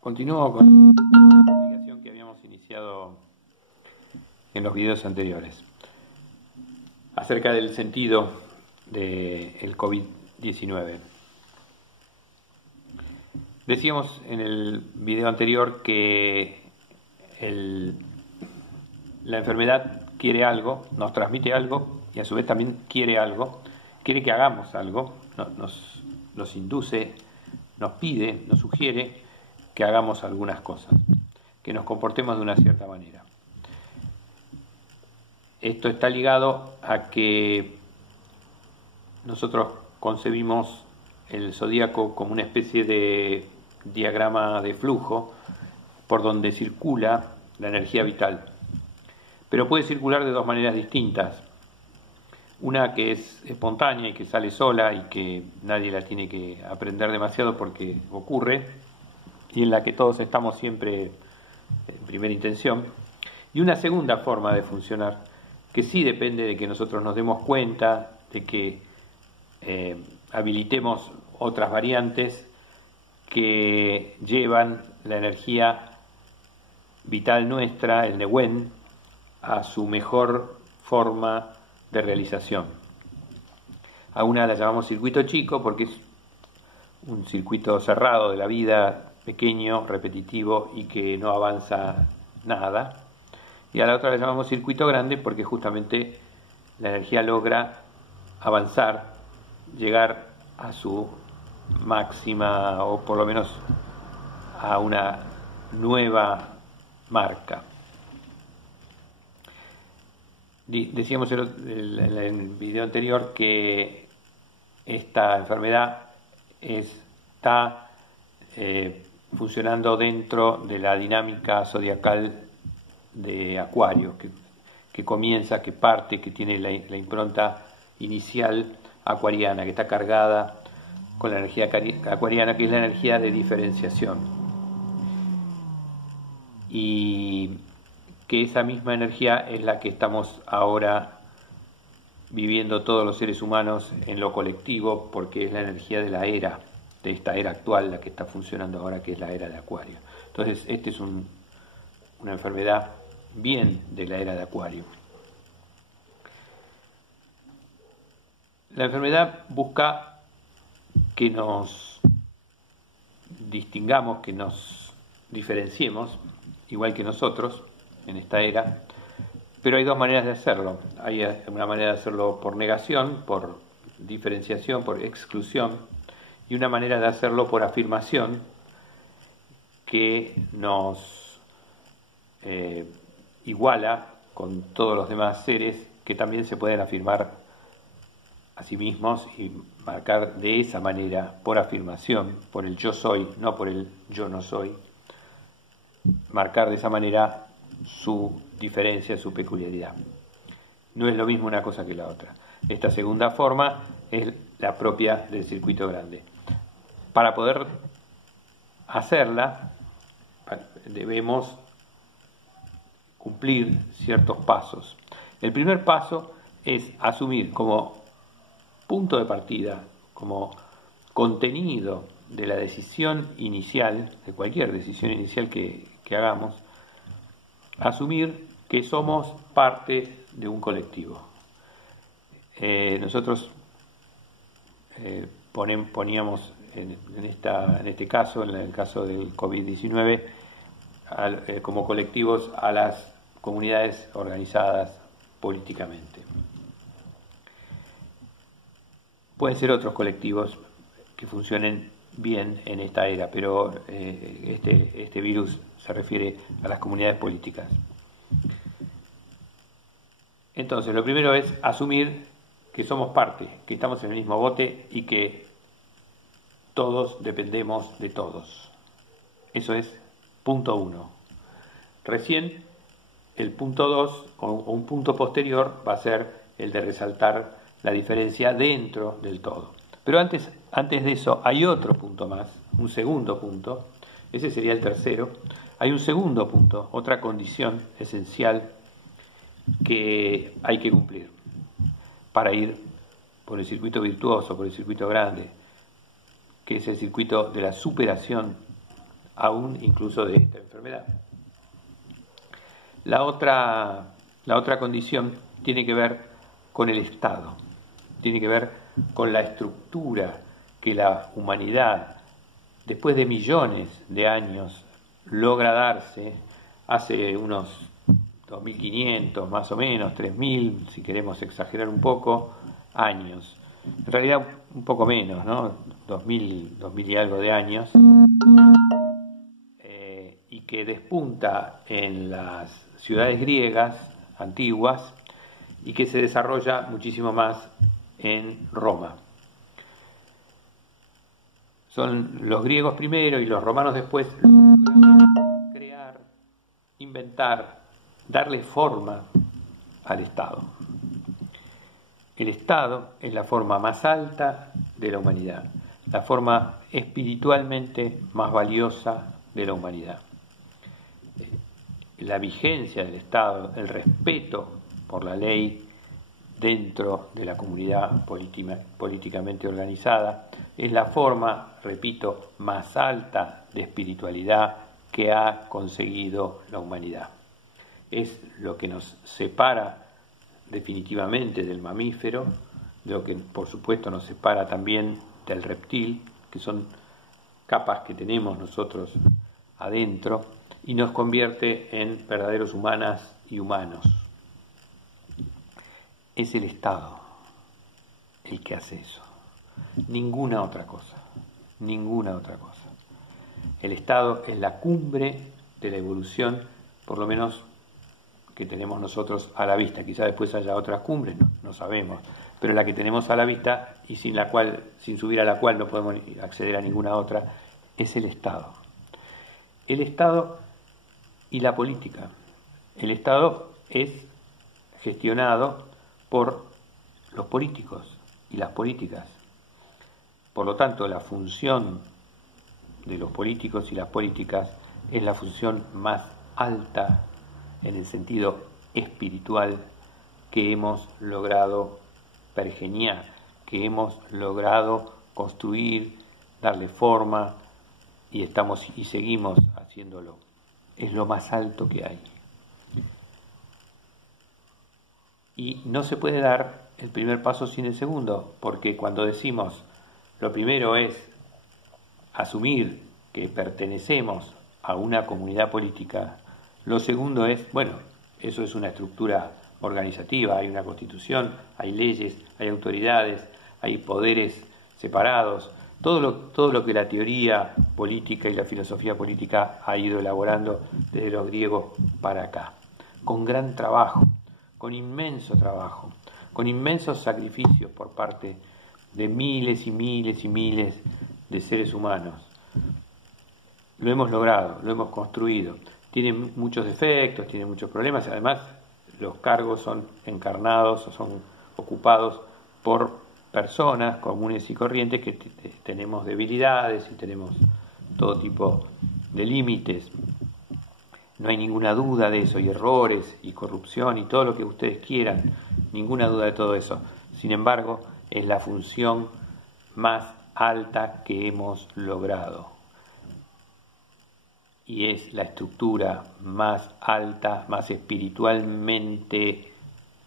Continúo con la explicación que habíamos iniciado en los videos anteriores acerca del sentido del COVID-19. Decíamos en el video anterior que la enfermedad quiere algo, nos transmite algo y a su vez también quiere algo, quiere que hagamos algo, nos induce, nos pide, nos sugiere que hagamos algunas cosas, que nos comportemos de una cierta manera. Esto está ligado a que nosotros concebimos el zodíaco como una especie de diagrama de flujo por donde circula la energía vital. Pero puede circular de dos maneras distintas. Una que es espontánea y que sale sola y que nadie la tiene que aprender demasiado porque ocurre, y en la que todos estamos siempre en primera intención. Y una segunda forma de funcionar, que sí depende de que nosotros nos demos cuenta, de que habilitemos otras variantes que llevan la energía vital nuestra, el Newen, a su mejor forma de realización. A una la llamamos circuito chico porque es un circuito cerrado de la vida, pequeño, repetitivo y que no avanza nada. Y a la otra la llamamos circuito grande porque justamente la energía logra avanzar, llegar a su máxima o por lo menos a una nueva marca. Decíamos en el video anterior que esta enfermedad está funcionando dentro de la dinámica zodiacal de Acuario, que comienza, que parte, que tiene la impronta inicial acuariana, que está cargada con la energía acuariana, que es la energía de diferenciación. Y que esa misma energía es la que estamos ahora viviendo todos los seres humanos en lo colectivo, porque es la energía de la era, de esta era actual, la que está funcionando ahora, que es la era de Acuario. Entonces, esta es una enfermedad bien de la era de Acuario. La enfermedad busca que nos distingamos, que nos diferenciemos, igual que nosotros, en esta era, pero hay dos maneras de hacerlo. Hay una manera de hacerlo por negación, por diferenciación, por exclusión, y una manera de hacerlo por afirmación que nos iguala con todos los demás seres que también se pueden afirmar a sí mismos y marcar de esa manera, por afirmación, por el yo soy, no por el yo no soy, marcar de esa manera su diferencia, su peculiaridad. No es lo mismo una cosa que la otra. Esta segunda forma es la propia del circuito grande. Para poder hacerla, debemos cumplir ciertos pasos. El primer paso es asumir como punto de partida, como contenido de la decisión inicial, de cualquier decisión inicial que hagamos, asumir que somos parte de un colectivo. Nosotros poníamos en este caso, en el caso del COVID-19, como colectivos a las comunidades organizadas políticamente. Pueden ser otros colectivos que funcionen bien en esta era, pero este virus se refiere a las comunidades políticas. Entonces, lo primero es asumir que somos parte, que estamos en el mismo bote y que todos dependemos de todos. Eso es punto 1. Recién el punto 2 o un punto posterior va a ser el de resaltar la diferencia dentro del todo. Pero antes de eso hay otro punto más, un segundo punto, ese sería el tercero. Hay un segundo punto, otra condición esencial que hay que cumplir para ir por el circuito virtuoso, por el circuito grande, que es el circuito de la superación aún incluso de esta enfermedad. La otra condición tiene que ver con el Estado, tiene que ver con la estructura que la humanidad, después de millones de años, logra darse hace unos 2.500 más o menos, 3.000, si queremos exagerar un poco, años. En realidad un poco menos, ¿no? 2.000 y algo de años, y que despunta en las ciudades griegas antiguas y que se desarrolla muchísimo más en Roma. Son los griegos primero y los romanos después crear, inventar, darle forma al Estado. El Estado es la forma más alta de la humanidad, la forma espiritualmente más valiosa de la humanidad. La vigencia del Estado, el respeto por la ley dentro de la comunidad políticamente organizada, es la forma, repito, más alta de espiritualidad que ha conseguido la humanidad. Es lo que nos separa definitivamente del mamífero, lo que por supuesto nos separa también del reptil, que son capas que tenemos nosotros adentro, y nos convierte en verdaderos humanas y humanos. Es el Estado el que hace eso, ninguna otra cosa, ninguna otra cosa. El Estado es la cumbre de la evolución, por lo menos que tenemos nosotros a la vista. Quizá después haya otras cumbres, no sabemos, pero la que tenemos a la vista y sin subir a la cual no podemos acceder a ninguna otra, es el Estado. El Estado y la política. El Estado es gestionado por los políticos y las políticas. Por lo tanto, la función de los políticos y las políticas es la función más alta en el sentido espiritual que hemos logrado pergeñar, que hemos logrado construir, darle forma y seguimos haciéndolo. Es lo más alto que hay. Y no se puede dar el primer paso sin el segundo, porque cuando decimos lo primero es asumir que pertenecemos a una comunidad política, lo segundo es, bueno, eso es una estructura organizativa, hay una constitución, hay leyes, hay autoridades, hay poderes separados, todo lo que la teoría política y la filosofía política ha ido elaborando desde los griegos para acá, con gran trabajo, con inmenso trabajo, con inmensos sacrificios por parte de miles y miles y miles de seres humanos. Lo hemos logrado, lo hemos construido. Tiene muchos defectos, tiene muchos problemas, además los cargos son encarnados o son ocupados por personas comunes y corrientes que tenemos debilidades y tenemos todo tipo de límites. No hay ninguna duda de eso, y errores y corrupción y todo lo que ustedes quieran, ninguna duda de todo eso. Sin embargo, es la función más alta que hemos logrado. Y es la estructura más alta, más espiritualmente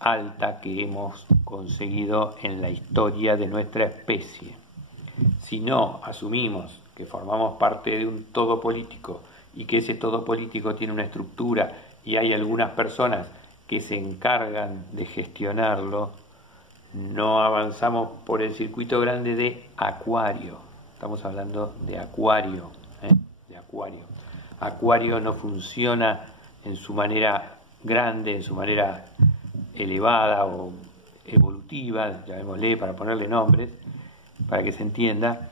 alta que hemos conseguido en la historia de nuestra especie. Si no asumimos que formamos parte de un todo político y que ese todo político tiene una estructura y hay algunas personas que se encargan de gestionarlo, no avanzamos por el circuito grande de Acuario. Estamos hablando de Acuario, de Acuario. Acuario no funciona en su manera grande, en su manera elevada o evolutiva, llamémosle para ponerle nombres, para que se entienda,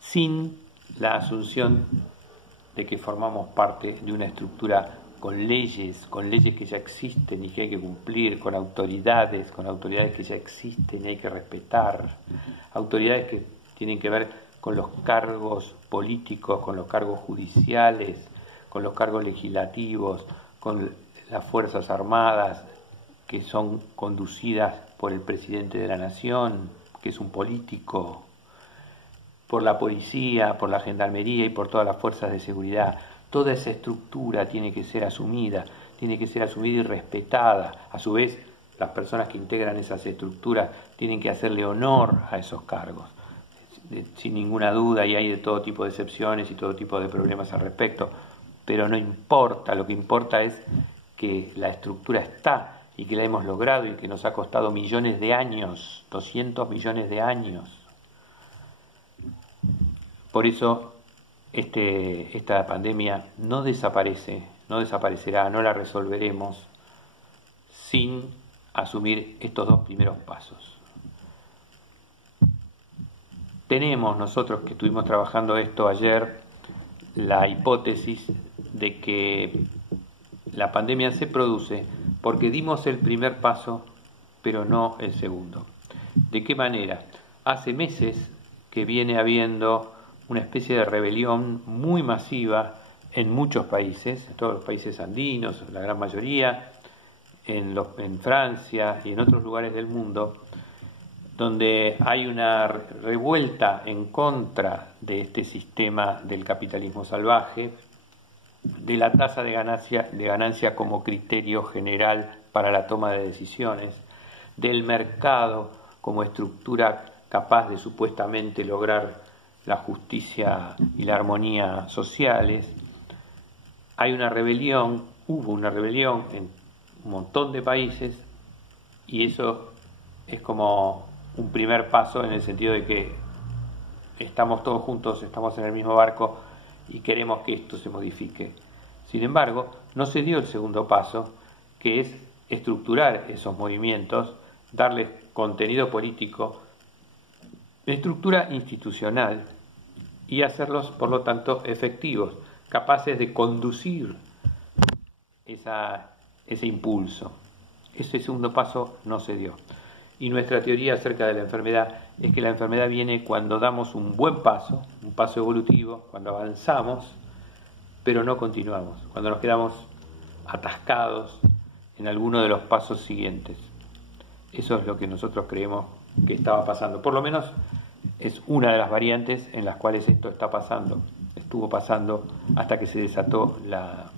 sin la asunción de que formamos parte de una estructura con leyes que ya existen y que hay que cumplir, con autoridades que ya existen y hay que respetar, autoridades que tienen que ver con los cargos políticos, con los cargos judiciales, con los cargos legislativos, con las Fuerzas Armadas, que son conducidas por el presidente de la nación, que es un político, por la policía, por la gendarmería y por todas las fuerzas de seguridad. Toda esa estructura tiene que ser asumida y respetada. A su vez, las personas que integran esas estructuras tienen que hacerle honor a esos cargos, sin ninguna duda, y hay de todo tipo de excepciones y todo tipo de problemas al respecto, pero no importa, lo que importa es que la estructura está y que la hemos logrado y que nos ha costado millones de años, 200 millones de años. Por eso esta pandemia no desaparecerá, no la resolveremos sin asumir estos dos primeros pasos. Tenemos nosotros que estuvimos trabajando esto ayer la hipótesis de que la pandemia se produce porque dimos el primer paso, pero no el segundo. ¿De qué manera? Hace meses que viene habiendo una especie de rebelión muy masiva en muchos países, en todos los países andinos, la gran mayoría, en Francia y en otros lugares del mundo, donde hay una revuelta en contra de este sistema del capitalismo salvaje, de la tasa de ganancia como criterio general para la toma de decisiones, del mercado como estructura capaz de supuestamente lograr la justicia y la armonía sociales. Hubo una rebelión en un montón de países y eso es como un primer paso en el sentido de que estamos todos juntos, estamos en el mismo barco y queremos que esto se modifique. Sin embargo, no se dio el segundo paso, que es estructurar esos movimientos, darles contenido político, estructura institucional y hacerlos, por lo tanto, efectivos, capaces de conducir ese impulso. Ese segundo paso no se dio. Y nuestra teoría acerca de la enfermedad es que la enfermedad viene cuando damos un buen paso, un paso evolutivo, cuando avanzamos, pero no continuamos, cuando nos quedamos atascados en alguno de los pasos siguientes. Eso es lo que nosotros creemos que estaba pasando. Por lo menos es una de las variantes en las cuales esto está pasando. Estuvo pasando hasta que se desató la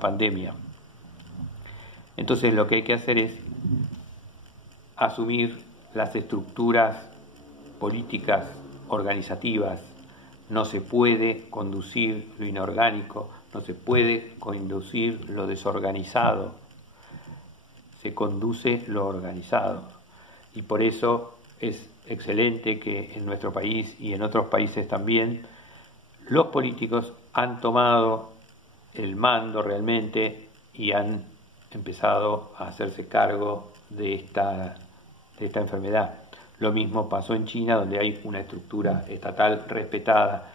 pandemia. Entonces lo que hay que hacer es asumir las estructuras políticas, organizativas. No se puede conducir lo inorgánico, no se puede conducir lo desorganizado, se conduce lo organizado. Y por eso es excelente que en nuestro país y en otros países también los políticos han tomado el mando realmente y han empezado a hacerse cargo de esta enfermedad. Lo mismo pasó en China, donde hay una estructura estatal respetada,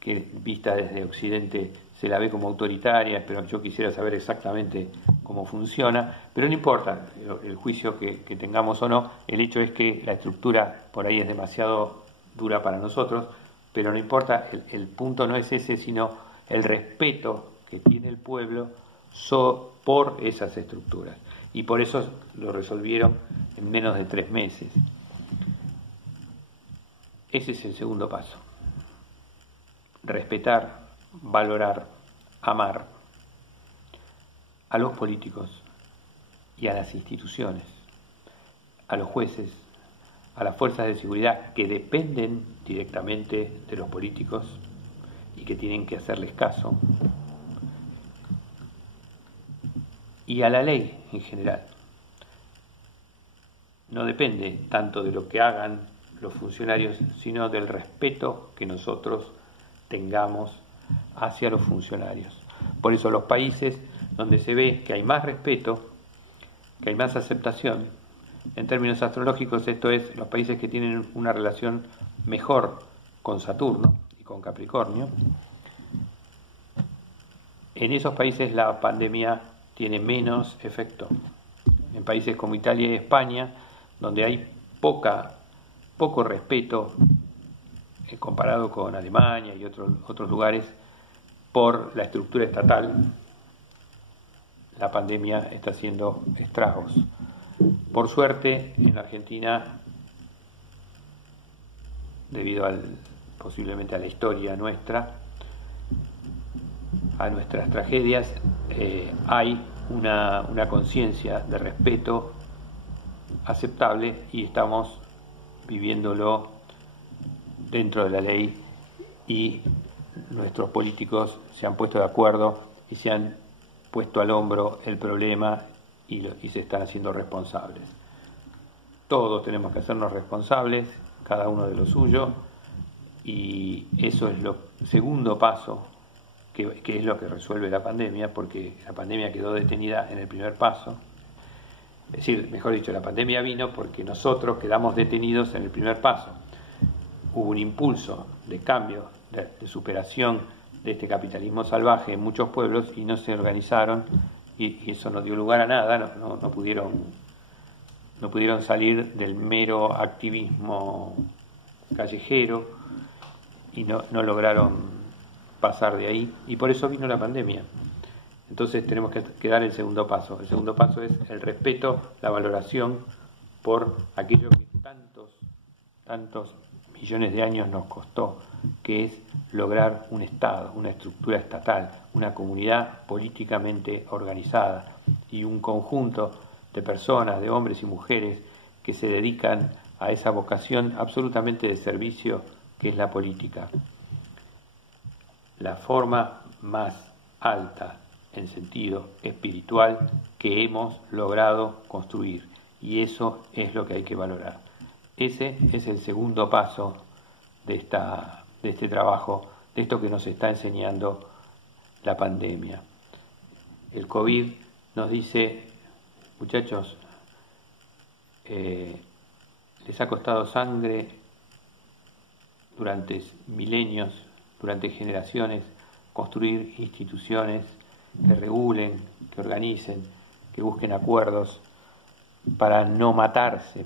que vista desde Occidente se la ve como autoritaria, pero yo quisiera saber exactamente cómo funciona, pero no importa el juicio que tengamos o no, el hecho es que la estructura por ahí es demasiado dura para nosotros, pero no importa, el punto no es ese, sino el respeto que tiene el pueblo por esas estructuras, y por eso lo resolvieron en menos de 3 meses. Ese es el segundo paso. Respetar, valorar, amar a los políticos y a las instituciones, a los jueces, a las fuerzas de seguridad que dependen directamente de los políticos y que tienen que hacerles caso, y a la ley en general. No depende tanto de lo que hagan los funcionarios, sino del respeto que nosotros tengamos hacia los funcionarios. Por eso los países donde se ve que hay más respeto, que hay más aceptación, en términos astrológicos esto es los países que tienen una relación mejor con Saturno y con Capricornio, en esos países la pandemia tiene menos efecto. En países como Italia y España, donde hay poco respeto comparado con Alemania y otros lugares por la estructura estatal, la pandemia está haciendo estragos. Por suerte, en Argentina, debido al posiblemente a la historia nuestra, a nuestras tragedias, hay una conciencia de respeto aceptable y estamos viviéndolo dentro de la ley, y nuestros políticos se han puesto de acuerdo y se han puesto al hombro el problema y se están haciendo responsables. Todos tenemos que hacernos responsables, cada uno de lo suyo, y eso es lo segundo paso, que es lo que resuelve la pandemia, porque la pandemia quedó detenida en el primer paso. Es decir, mejor dicho, la pandemia vino porque nosotros quedamos detenidos en el primer paso. Hubo un impulso de cambio, de superación de este capitalismo salvaje en muchos pueblos y no se organizaron, y eso no dio lugar a nada, no pudieron salir del mero activismo callejero y no lograron pasar de ahí, y por eso vino la pandemia. Entonces tenemos que dar el segundo paso. El segundo paso es el respeto, la valoración por aquello que tantos millones de años nos costó, que es lograr un Estado, una estructura estatal, una comunidad políticamente organizada y un conjunto de personas, de hombres y mujeres que se dedican a esa vocación absolutamente de servicio que es la política. La forma más alta en sentido espiritual que hemos logrado construir, y eso es lo que hay que valorar. Ese es el segundo paso de este trabajo, de esto que nos está enseñando la pandemia. El COVID nos dice: muchachos, les ha costado sangre durante milenios, durante generaciones, construir instituciones que regulen, que organicen, que busquen acuerdos para no matarse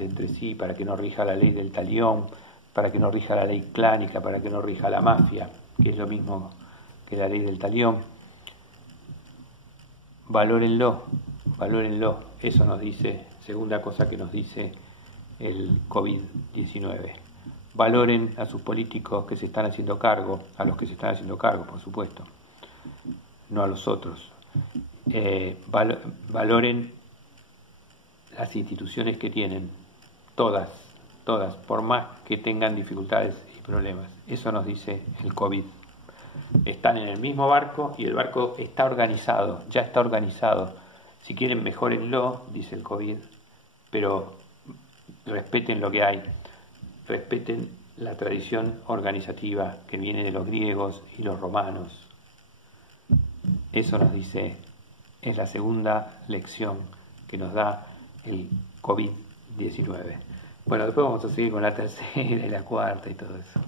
entre sí, para que no rija la ley del talión, para que no rija la ley clánica, para que no rija la mafia, que es lo mismo que la ley del talión. Valórenlo, eso nos dice, segunda cosa que nos dice el COVID-19. Valoren a sus políticos que se están haciendo cargo, a los que se están haciendo cargo, por supuesto, no a los otros. Valoren las instituciones que tienen, todas, por más que tengan dificultades y problemas. Eso nos dice el COVID. Están en el mismo barco y el barco está organizado, ya está organizado. Si quieren, mejórenlo, dice el COVID, pero respeten lo que hay, respeten la tradición organizativa que viene de los griegos y los romanos. Eso nos dice, es la segunda lección que nos da el COVID-19. Bueno, después vamos a seguir con la tercera y la cuarta y todo eso.